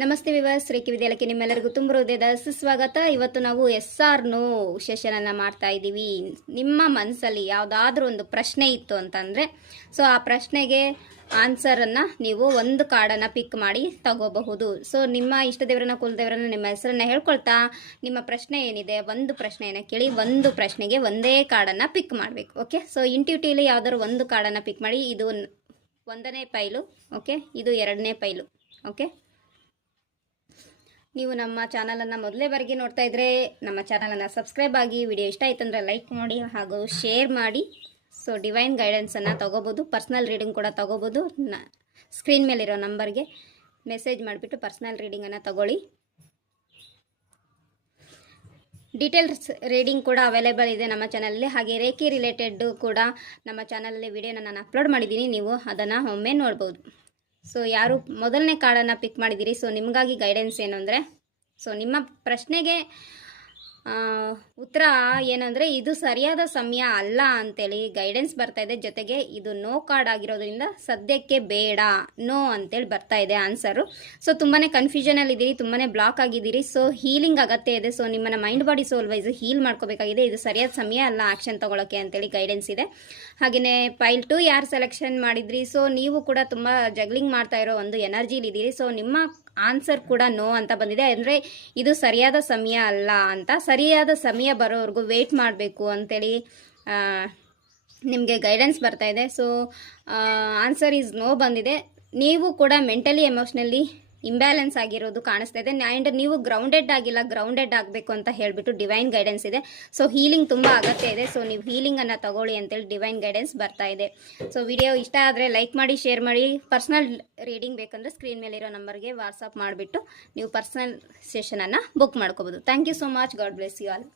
ನಮಸ್ತೆ ವಿವಾಸ್, ರೇಖಿ ವಿದ್ಯಾಲಯಕ್ಕೆ ನಿಮ್ಮೆಲ್ಲರಿಗೂ ತುಂಬ ಹೃದಯದ ಸುಸ್ವಾಗತ. ಇವತ್ತು ನಾವು SR ನೋ ಸೆಷನನ್ನು ಮಾಡ್ತಾ ಇದ್ದೀವಿ. ನಿಮ್ಮ ಮನಸ್ಸಲ್ಲಿ ಯಾವುದಾದ್ರೂ ಒಂದು ಪ್ರಶ್ನೆ ಇತ್ತು ಅಂತಂದರೆ ಸೊ ಆ ಪ್ರಶ್ನೆಗೆ ಆನ್ಸರನ್ನು ನೀವು ಒಂದು ಕಾರ್ಡನ್ನು ಪಿಕ್ ಮಾಡಿ ತಗೋಬಹುದು. ಸೊ ನಿಮ್ಮ ಇಷ್ಟ ದೇವರನ್ನ ಕುಲದೇವರನ್ನ ನಿಮ್ಮ ಹೆಸರನ್ನು ಹೇಳ್ಕೊಳ್ತಾ ನಿಮ್ಮ ಪ್ರಶ್ನೆ ಏನಿದೆ ಒಂದು ಪ್ರಶ್ನೆಯನ್ನು ಕೇಳಿ ಒಂದು ಪ್ರಶ್ನೆಗೆ ಒಂದೇ ಕಾರ್ಡನ್ನು ಪಿಕ್ ಮಾಡಬೇಕು. ಓಕೆ, ಸೊ ಇಂಟ್ಯೂಟಿವ್ಲಿ ಯಾವ್ದಾದ್ರು ಒಂದು ಕಾರ್ಡನ್ನು ಪಿಕ್ ಮಾಡಿ. ಇದು 1ನೇ ಪೈಲು, ಓಕೆ, ಇದು 2ನೇ ಪೈಲು. ಓಕೆ, ನೀವು ನಮ್ಮ ಚಾನಲನ್ನು ಮೊದಲೇ ಬಾರಿಗೆ ನೋಡ್ತಾ ಇದ್ದರೆ ನಮ್ಮ ಚಾನಲನ್ನು ಸಬ್ಸ್ಕ್ರೈಬ್ ಆಗಿ, ವಿಡಿಯೋ ಇಷ್ಟ ಆಯ್ತಂದರೆ ಲೈಕ್ ಮಾಡಿ ಹಾಗೂ ಶೇರ್ ಮಾಡಿ. ಸೊ ಡಿವೈನ್ ಗೈಡೆನ್ಸನ್ನು ತೊಗೋಬೋದು, ಪರ್ಸ್ನಲ್ ರೀಡಿಂಗ್ ಕೂಡ ತೊಗೋಬೋದು. ಸ್ಕ್ರೀನ್ ಮೇಲಿರೋ ನಂಬರ್ಗೆ ಮೆಸೇಜ್ ಮಾಡಿಬಿಟ್ಟು ಪರ್ಸ್ನಲ್ ರೀಡಿಂಗನ್ನು ತಗೊಳ್ಳಿ. ಡೀಟೇಲ್ಸ್ ರೀಡಿಂಗ್ ಕೂಡ ಅವೈಲೇಬಲ್ ಇದೆ ನಮ್ಮ ಚಾನಲಲ್ಲಿ. ಹಾಗೆ ರೇಖಿ ರಿಲೇಟೆಡ್ ಕೂಡ ನಮ್ಮ ಚಾನಲಲ್ಲಿ ವಿಡಿಯೋನ ನಾನು ಅಪ್ಲೋಡ್ ಮಾಡಿದ್ದೀನಿ, ನೀವು ಅದನ್ನು ಒಮ್ಮೆ ನೋಡ್ಬೋದು. ಸೊ ಯಾರು ಮೊದಲನೇ ಕಾರ್ಡನ್ನು ಪಿಕ್ ಮಾಡಿದ್ದೀರಿ, ಸೊ ನಿಮಗಾಗಿ ಗೈಡೆನ್ಸ್ ಏನು ಅಂದರೆ, ಸೊ ನಿಮ್ಮ ಪ್ರಶ್ನೆಗೆ ಉತ್ತರ ಏನಂದರೆ ಇದು ಸರಿಯಾದ ಸಮಯ ಅಲ್ಲ ಅಂತೇಳಿ ಗೈಡೆನ್ಸ್ ಬರ್ತಾ ಇದೆ. ಜೊತೆಗೆ ಇದು ನೋ ಕಾರ್ಡ್ ಆಗಿರೋದ್ರಿಂದ ಸದ್ಯಕ್ಕೆ ಬೇಡ, ನೋ ಅಂತೇಳಿ ಬರ್ತಾ ಇದೆ ಆನ್ಸರು. ಸೊ ತುಂಬಾ ಕನ್ಫ್ಯೂಷನಲ್ಲಿ ಇದ್ದೀರಿ, ತುಂಬಾ ಬ್ಲಾಕ್ ಆಗಿದ್ದೀರಿ. ಸೊ ಹೀಲಿಂಗ್ ಅಗತ್ಯ ಇದೆ. ಸೊ ನಿಮ್ಮನ್ನ ಮೈಂಡ್ ಬಾಡಿ ಸೋಲ್ ವೈಸ್ ಹೀಲ್ ಮಾಡ್ಕೋಬೇಕಾಗಿದೆ. ಇದು ಸರಿಯಾದ ಸಮಯ ಅಲ್ಲ ಆ್ಯಕ್ಷನ್ ತೊಗೊಳಕ್ಕೆ ಅಂತೇಳಿ ಗೈಡೆನ್ಸ್ ಇದೆ. ಹಾಗೆಯೇ ಫೈಲ್ 2 ಯಾರು ಸೆಲೆಕ್ಷನ್ ಮಾಡಿದ್ರಿ, ಸೊ ನೀವು ಕೂಡ ತುಂಬ ಜಗ್ಲಿಂಗ್ ಮಾಡ್ತಾ ಇರೋ ಒಂದು ಎನರ್ಜಿಲಿದ್ದೀರಿ. ಸೊ ನಿಮ್ಮ ಆನ್ಸರ್ ಕೂಡ ನೋ ಅಂತ ಬಂದಿದೆ. ಅಂದರೆ ಇದು ಸರಿಯಾದ ಸಮಯ ಅಲ್ಲ ಅಂತ, ಸರಿಯಾದ ಸಮಯ ಬರೋವರೆಗೂ ವೆಯ್ಟ್ ಮಾಡಬೇಕು ಅಂತೇಳಿ ನಿಮಗೆ ಗೈಡೆನ್ಸ್ ಬರ್ತಾ ಇದೆ. ಸೊ ಆನ್ಸರ್ ಈಸ್ ನೋ ಬಂದಿದೆ. ನೀವು ಕೂಡ ಮೆಂಟಲಿ ಎಮೋಷ್ನಲಿ ಇಂಬ್ಯಾಲೆನ್ಸ್ ಆಗಿರೋದು ಕಾಣಿಸ್ತಾ ಇದೆ. ಆ್ಯಂಡ್ ನೀವು ಗ್ರೌಂಡೆಡ್ ಆಗಿಲ್ಲ, ಗ್ರೌಂಡೆಡ್ ಆಗಬೇಕು ಅಂತ ಹೇಳಿಬಿಟ್ಟು ಡಿವೈನ್ ಗೈಡೆನ್ಸ್ ಇದೆ. ಸೊ ಹೀಲಿಂಗ್ ತುಂಬ ಅಗತ್ಯ ಇದೆ. ಸೊ ನೀವು ಹೀಲಿಂಗನ್ನು ತಗೊಳ್ಳಿ ಅಂತೇಳಿ ಡಿವೈನ್ ಗೈಡೆನ್ಸ್ ಬರ್ತಾ ಇದೆ. ಸೊ ವಿಡಿಯೋ ಇಷ್ಟ ಆದರೆ ಲೈಕ್ ಮಾಡಿ, ಶೇರ್ ಮಾಡಿ. ಪರ್ಸ್ನಲ್ ರೀಡಿಂಗ್ ಬೇಕಂದರೆ ಸ್ಕ್ರೀನ್ ಮೇಲಿರೋ ನಂಬರ್ಗೆ ವಾಟ್ಸಪ್ ಮಾಡಿಬಿಟ್ಟು ನೀವು ಪರ್ಸ್ನಲ್ ಸೆಷನನ್ನು ಬುಕ್ ಮಾಡ್ಕೋಬೋದು. Thank you so much. God bless you all.